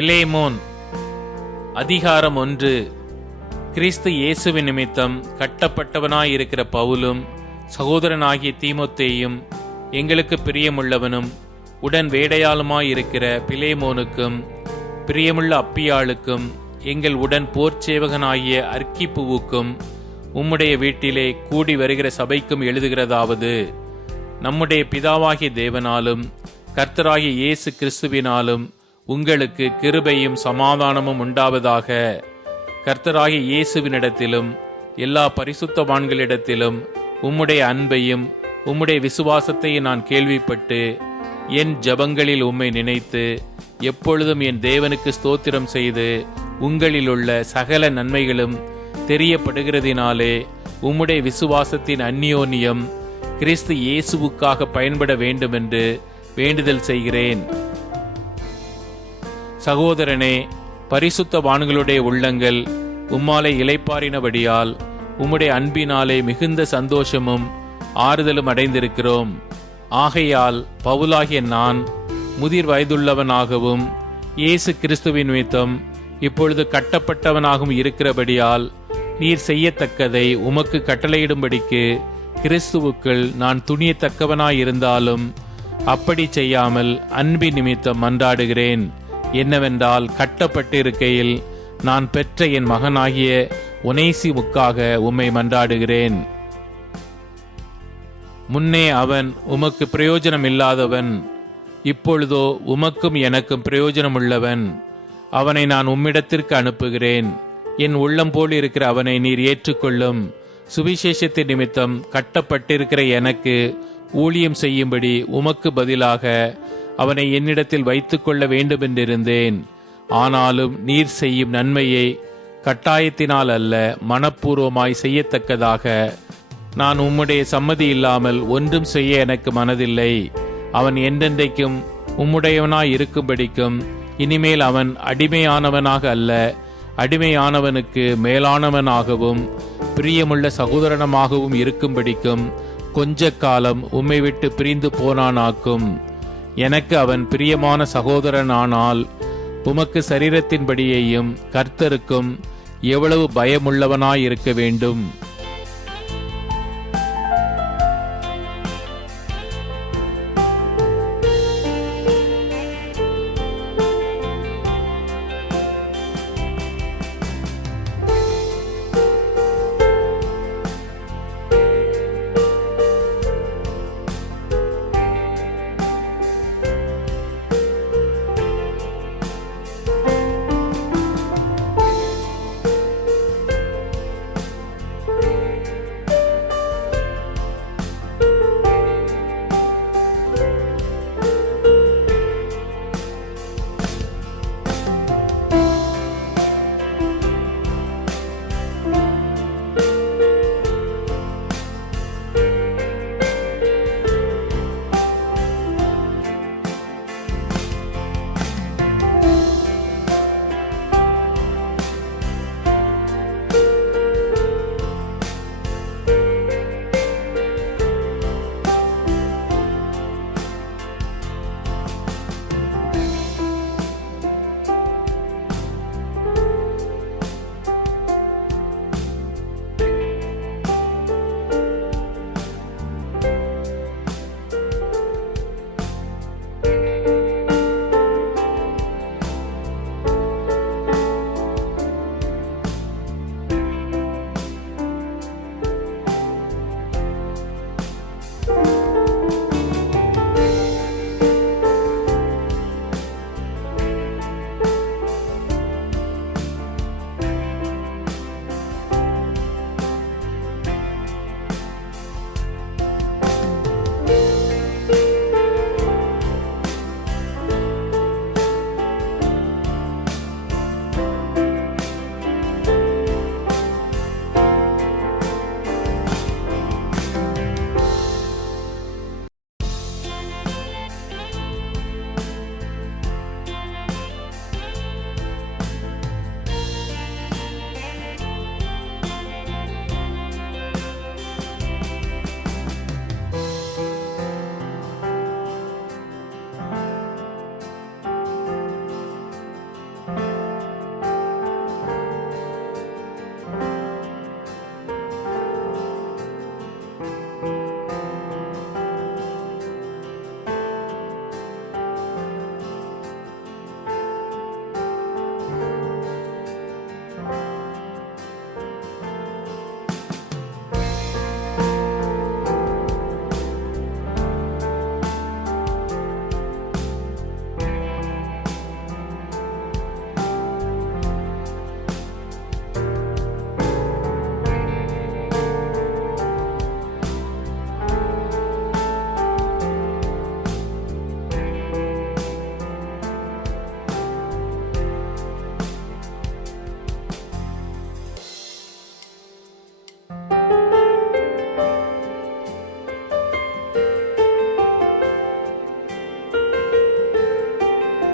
பிலேமோன். அதிகாரம் 1. கிறிஸ்து இயேசுவின் நிமித்தம் கட்டப்பட்டவனாயிருக்கிற பவுலும் சகோதரனாகிய தீமோத்தேயும் எங்களுக்கு பிரியமுள்ளவனும் உடன் வேடையாளுமாயிருக்கிற பிலேமோனுக்கும் பிரியமுள்ள அப்பியாளுக்கும் எங்கள் உடன் போர்ச்சேவகனாகிய அர்க்கிப்புவுக்கும் உம்முடைய வீட்டிலே கூடி வருகிற சபைக்கும் எழுதுகிறதாவது: நம்முடைய பிதாவாகிய தேவனாலும் கர்த்தராகிய இயேசு கிறிஸ்துவினாலும் உங்களுக்கு கிருபையும் சமாதானமும் உண்டாவதாக. கர்த்தராகிய இயேசுவினிடத்திலும் எல்லா பரிசுத்தவான்களிடத்திலும் உம்முடைய அன்பையும் உம்முடைய விசுவாசத்தையும் நான் கேள்விப்பட்டு என் ஜபங்களில் உம்மை நினைத்து எப்பொழுதும் என் தேவனுக்கு ஸ்தோத்திரம் செய்து உங்களிலுள்ள சகல நன்மைகளும் தெரியப்படுகிறதினாலே உம்முடைய விசுவாசத்தின் அந்யோன்யம் கிறிஸ்து இயேசுவுக்காக பயன்பட வேண்டும் என்று வேண்டுதல் செய்கிறேன். சகோதரனே, பரிசுத்தவான்களுடைய உள்ளங்கள் உம்மாலே இளைப்பாறினபடியால் உம்முடைய அன்பினாலே மிகுந்த சந்தோஷமும் ஆறுதலும் அடைந்திருக்கிறோம். ஆகையால் பவுலாகிய நான் முதிர் வயதுள்ளவனாகவும் இயேசு கிறிஸ்துவின் நிமித்தம் இப்பொழுது கட்டப்பட்டவனாகவும் இருக்கிறபடியால் நீர் செய்யத்தக்கதை உமக்கு கட்டளையிடும்படிக்கு கிறிஸ்துவுக்குள் நான் துணியத்தக்கவனாயிருந்தாலும் அப்படி செய்யாமல் அன்பின் நிமித்தம் மன்றாடுகிறேன். என்னவென்றால், கட்டப்பட்டிருக்கையில் நான் பெற்ற என் மகனாகிய ஒனேசிமுக்காக உம்மை மன்றாடுகிறேன். முன்னே அவன் உமக்கு பிரயோஜனம் இல்லாதவன், இப்பொழுதோ உமக்கும் எனக்கும் பிரயோஜனமுள்ளவன். அவனை நான் உம்மிடத்திற்கு அனுப்புகிறேன். என் உள்ளம் போல் இருக்கிற அவனை நீர் ஏற்றுக்கொள்ளும். சுவிசேஷத்தின் நிமித்தம் கட்டப்பட்டிருக்கிற எனக்கு ஊழியம் செய்யும்படி உமக்கு பதிலாக அவனை என்னிடத்தில் வைத்துக்கொள்ள வேண்டுமென்றிருந்தேன். ஆனாலும் நீர் செய்யும் நன்மையை கட்டாயத்தினால் அல்ல, மனப்பூர்வமாய் செய்யத்தக்கதாக நான் உம்முடைய சம்மதி இல்லாமல் ஒன்றும் செய்ய எனக்கு மனதில்லை. அவன் என்றென்றைக்கும் உம்முடையவனாய் இருக்கும்படிக்கும் இனிமேல் அவன் அடிமையானவனாக அல்ல, அடிமையானவனுக்கு மேலானவனாகவும் பிரியமுள்ள சகோதரனமாகவும் இருக்கும்படிக்கும் கொஞ்ச காலம் உம்மை விட்டு பிரிந்து போனானாக்கும். எனக்கு அவன் பிரியமான சகோதரனானால் உமக்கு சரீரத்தின்படியேயும் கர்த்தருக்கும் எவ்வளவு பயமுள்ளவனாயிருக்க வேண்டும்.